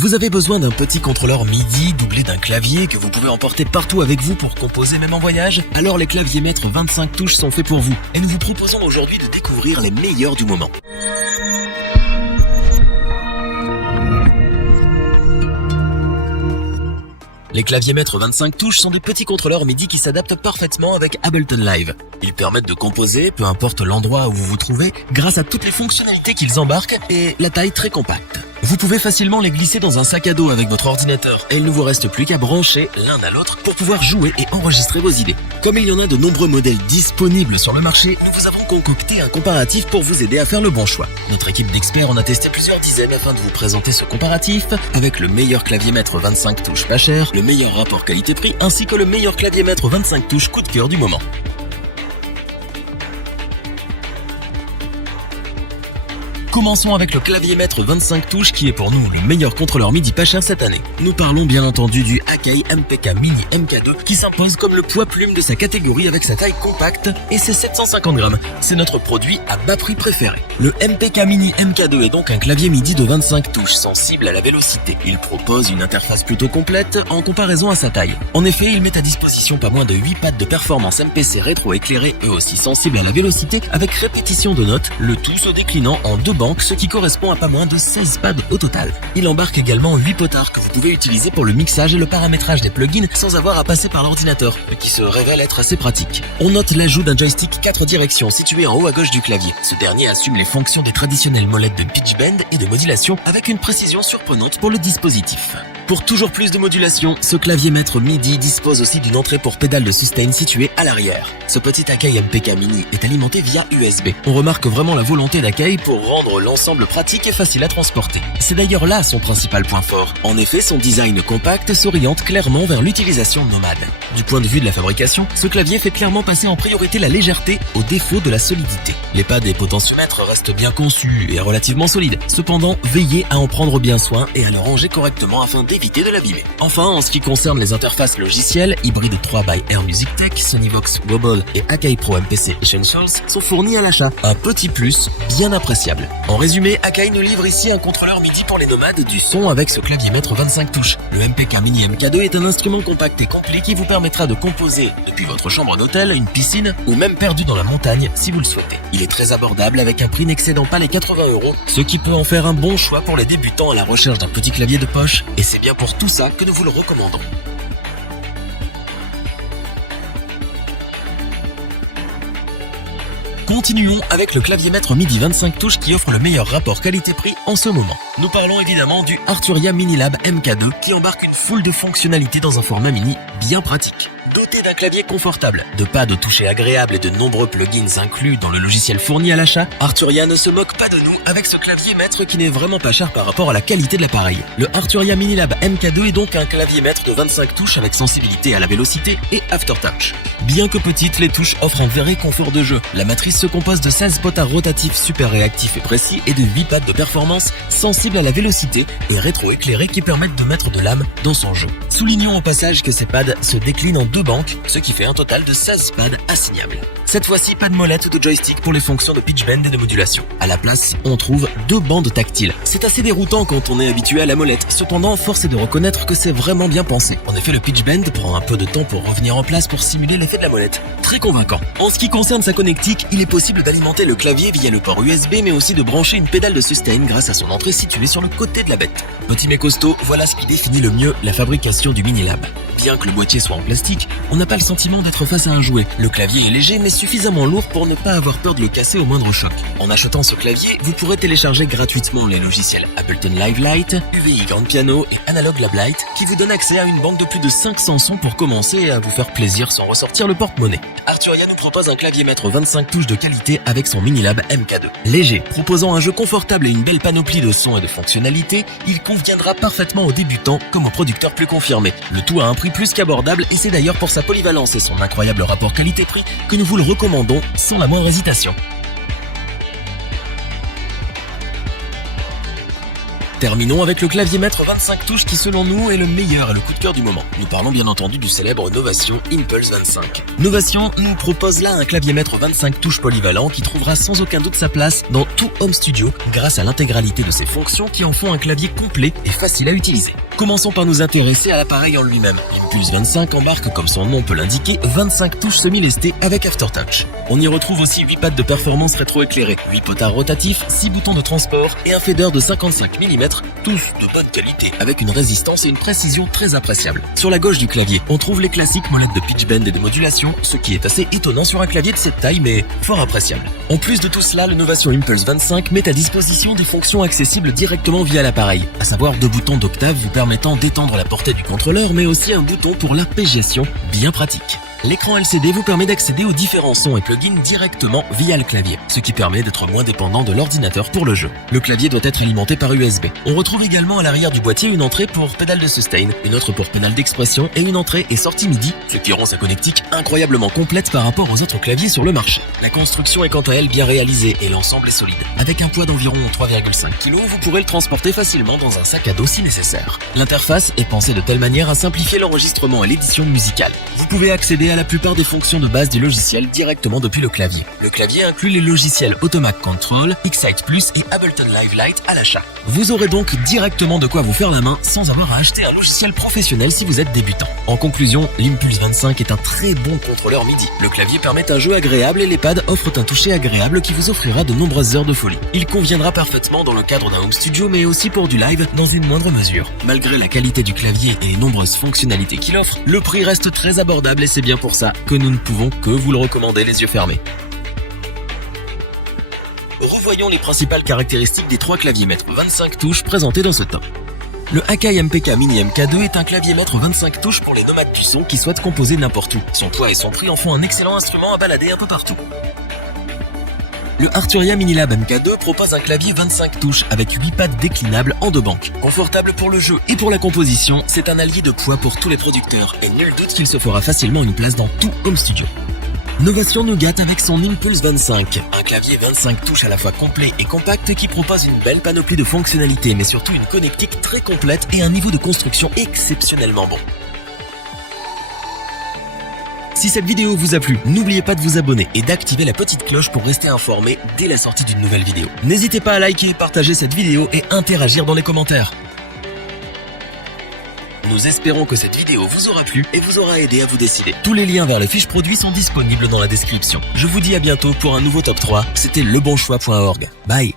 Vous avez besoin d'un petit contrôleur MIDI doublé d'un clavier que vous pouvez emporter partout avec vous pour composer même en voyage? Alors les claviers maîtres 25 touches sont faits pour vous et nous vous proposons aujourd'hui de découvrir les meilleurs du moment. Les claviers maîtres 25 touches sont des petits contrôleurs MIDI qui s'adaptent parfaitement avec Ableton Live. Ils permettent de composer, peu importe l'endroit où vous vous trouvez, grâce à toutes les fonctionnalités qu'ils embarquent et la taille très compacte. Vous pouvez facilement les glisser dans un sac à dos avec votre ordinateur et il ne vous reste plus qu'à brancher l'un à l'autre pour pouvoir jouer et enregistrer vos idées. Comme il y en a de nombreux modèles disponibles sur le marché, nous vous avons concocté un comparatif pour vous aider à faire le bon choix. Notre équipe d'experts en a testé plusieurs dizaines afin de vous présenter ce comparatif avec le meilleur clavier maître 25 touches pas cher, le meilleur rapport qualité-prix ainsi que le meilleur clavier maître 25 touches coup de cœur du moment. Commençons avec le clavier maître 25 touches qui est pour nous le meilleur contrôleur MIDI pas cher cette année. Nous parlons bien entendu du Akai MPK Mini MK2 qui s'impose comme le poids plume de sa catégorie avec sa taille compacte et ses 750 grammes. C'est notre produit à bas prix préféré. Le MPK Mini MK2 est donc un clavier MIDI de 25 touches sensible à la vélocité. Il propose une interface plutôt complète en comparaison à sa taille. En effet, il met à disposition pas moins de 8 pads de performance MPC rétro-éclairés eux aussi sensibles à la vélocité avec répétition de notes, le tout se déclinant en deux banques, ce qui correspond à pas moins de 16 pads au total. Il embarque également 8 potards que vous pouvez utiliser pour le mixage et le paramétrage des plugins sans avoir à passer par l'ordinateur, ce qui se révèle être assez pratique. On note l'ajout d'un joystick 4 directions situé en haut à gauche du clavier. Ce dernier assume les fonctions des traditionnelles molettes de pitch bend et de modulation avec une précision surprenante pour le dispositif. Pour toujours plus de modulation, ce clavier maître MIDI dispose aussi d'une entrée pour pédale de sustain située à l'arrière. Ce petit Akai MPK Mini est alimenté via USB. On remarque vraiment la volonté d'Akai pour rendre l'ensemble pratique et facile à transporter. C'est d'ailleurs là son principal point fort. En effet, son design compact s'oriente clairement vers l'utilisation nomade. Du point de vue de la fabrication, ce clavier fait clairement passer en priorité la légèreté au défaut de la solidité. Les pads et potentiomètres restent bien conçus et relativement solides. Cependant, veillez à en prendre bien soin et à le ranger correctement afin d'éviter de l'abîmer. Enfin, en ce qui concerne les interfaces logicielles, Hybrid 3 by Air Music Tech, Sonyvox Global et Akai Pro MPC Essentials sont fournis à l'achat. Un petit plus bien appréciable. En résumé, Akai nous livre ici un contrôleur MIDI pour les nomades du son avec ce clavier maître 25 touches. Le MPK Mini MK2 est un instrument compact et complet qui vous permettra de composer depuis votre chambre d'hôtel, une piscine ou même perdu dans la montagne si vous le souhaitez. Il est très abordable avec un prix n'excédant pas les 80 €, ce qui peut en faire un bon choix pour les débutants à la recherche d'un petit clavier de poche et c'est bien pour tout ça que nous vous le recommandons. Continuons avec le clavier maître MIDI 25 touches qui offre le meilleur rapport qualité-prix en ce moment. Nous parlons évidemment du Arturia Minilab MK2 qui embarque une foule de fonctionnalités dans un format mini bien pratique. Doté d'un clavier confortable, de pads de toucher agréables et de nombreux plugins inclus dans le logiciel fourni à l'achat, Arturia ne se moque pas de nous avec ce clavier maître qui n'est vraiment pas cher par rapport à la qualité de l'appareil. Le Arturia Minilab MK2 est donc un clavier maître de 25 touches avec sensibilité à la vélocité et aftertouch. Bien que petites, les touches offrent un vrai confort de jeu. La matrice se compose de 16 potards rotatifs super réactifs et précis et de 8 pads de performance sensibles à la vélocité et rétro-éclairés qui permettent de mettre de l'âme dans son jeu. Soulignons au passage que ces pads se déclinent en deux banques, ce qui fait un total de 16 pads assignables. Cette fois-ci, pas de molette ou de joystick pour les fonctions de pitch bend et de modulation. À la place, on trouve deux bandes tactiles. C'est assez déroutant quand on est habitué à la molette. Cependant, force est de reconnaître que c'est vraiment bien pensé. En effet, le pitch bend prend un peu de temps pour revenir en place pour simuler l'effet de la molette. Très convaincant. En ce qui concerne sa connectique, il est possible d'alimenter le clavier via le port USB, mais aussi de brancher une pédale de sustain grâce à son entrée située sur le côté de la bête. Petit mais costaud, voilà ce qui définit le mieux la fabrication du Minilab. Bien que le boîtier soit en plastique, on n'a pas le sentiment d'être face à un jouet. Le clavier est léger mais suffisamment lourd pour ne pas avoir peur de le casser au moindre choc. En achetant ce clavier, vous pourrez télécharger gratuitement les logiciels Ableton Live Lite, UVI Grand Piano et Analog Lab Lite qui vous donnent accès à une banque de plus de 500 sons pour commencer et à vous faire plaisir sans ressortir le porte-monnaie. Arturia nous propose un clavier maître 25 touches de qualité avec son Minilab MK2. Léger, proposant un jeu confortable et une belle panoplie de sons et de fonctionnalités, il conviendra parfaitement aux débutants comme aux producteurs plus confirmés. Le tout à un prix plus qu'abordable et c'est d'ailleurs pour sa polyvalence et son incroyable rapport qualité-prix que nous vous le recommandons sans la moindre hésitation. Terminons avec le clavier maître 25 touches qui selon nous est le meilleur et le coup de cœur du moment. Nous parlons bien entendu du célèbre Novation Impulse 25. Novation nous propose là un clavier maître 25 touches polyvalent qui trouvera sans aucun doute sa place dans tout home studio grâce à l'intégralité de ses fonctions qui en font un clavier complet et facile à utiliser. Commençons par nous intéresser à l'appareil en lui-même. Impulse 25 embarque, comme son nom peut l'indiquer, 25 touches semi-lestées avec Aftertouch. On y retrouve aussi 8 pads de performance rétroéclairées, 8 potards rotatifs, 6 boutons de transport et un fader de 55 mm, tous de bonne qualité, avec une résistance et une précision très appréciables. Sur la gauche du clavier, on trouve les classiques molettes de pitch bend et de modulation, ce qui est assez étonnant sur un clavier de cette taille, mais fort appréciable. En plus de tout cela, le Novation Impulse 25 met à disposition des fonctions accessibles directement via l'appareil, à savoir 2 boutons d'octave vous permettant d'étendre la portée du contrôleur, mais aussi un bouton pour l'arpégiation, bien pratique. L'écran LCD vous permet d'accéder aux différents sons et plugins directement via le clavier, ce qui permet d'être moins dépendant de l'ordinateur pour le jeu. Le clavier doit être alimenté par USB. On retrouve également à l'arrière du boîtier une entrée pour pédale de sustain, une autre pour pédale d'expression et une entrée et sortie MIDI, ce qui rend sa connectique incroyablement complète par rapport aux autres claviers sur le marché. La construction est quant à elle bien réalisée et l'ensemble est solide. Avec un poids d'environ 3,5 kg, vous pourrez le transporter facilement dans un sac à dos si nécessaire. L'interface est pensée de telle manière à simplifier l'enregistrement et l'édition musicale. Vous pouvez accéder à la plupart des fonctions de base du logiciel directement depuis le clavier. Le clavier inclut les logiciels Automac Control, Excite Plus et Ableton Live Lite à l'achat. Vous aurez donc directement de quoi vous faire la main sans avoir à acheter un logiciel professionnel si vous êtes débutant. En conclusion, l'Impulse 25 est un très bon contrôleur MIDI. Le clavier permet un jeu agréable et les pads offrent un toucher agréable qui vous offrira de nombreuses heures de folie. Il conviendra parfaitement dans le cadre d'un home studio mais aussi pour du live dans une moindre mesure. Malgré la qualité du clavier et les nombreuses fonctionnalités qu'il offre, le prix reste très abordable et c'est bien pour ça que nous ne pouvons que vous le recommander les yeux fermés. Revoyons les principales caractéristiques des 3 claviers maîtres 25 touches présentés dans ce top. Le Akai MPK Mini MK2 est un clavier maître 25 touches pour les nomades du son qui souhaitent composer n'importe où. Son poids et son prix en font un excellent instrument à balader un peu partout. Le Arturia Minilab MK2 propose un clavier 25 touches avec 8 pads déclinables en 2 banques. Confortable pour le jeu et pour la composition, c'est un allié de poids pour tous les producteurs et nul doute qu'il se fera facilement une place dans tout home studio. Novation nous gâte avec son Impulse 25, un clavier 25 touches à la fois complet et compact qui propose une belle panoplie de fonctionnalités mais surtout une connectique très complète et un niveau de construction exceptionnellement bon. Si cette vidéo vous a plu, n'oubliez pas de vous abonner et d'activer la petite cloche pour rester informé dès la sortie d'une nouvelle vidéo. N'hésitez pas à liker, partager cette vidéo et interagir dans les commentaires. Nous espérons que cette vidéo vous aura plu et vous aura aidé à vous décider. Tous les liens vers les fiches produits sont disponibles dans la description. Je vous dis à bientôt pour un nouveau top 3. C'était lebonchoix.org. Bye.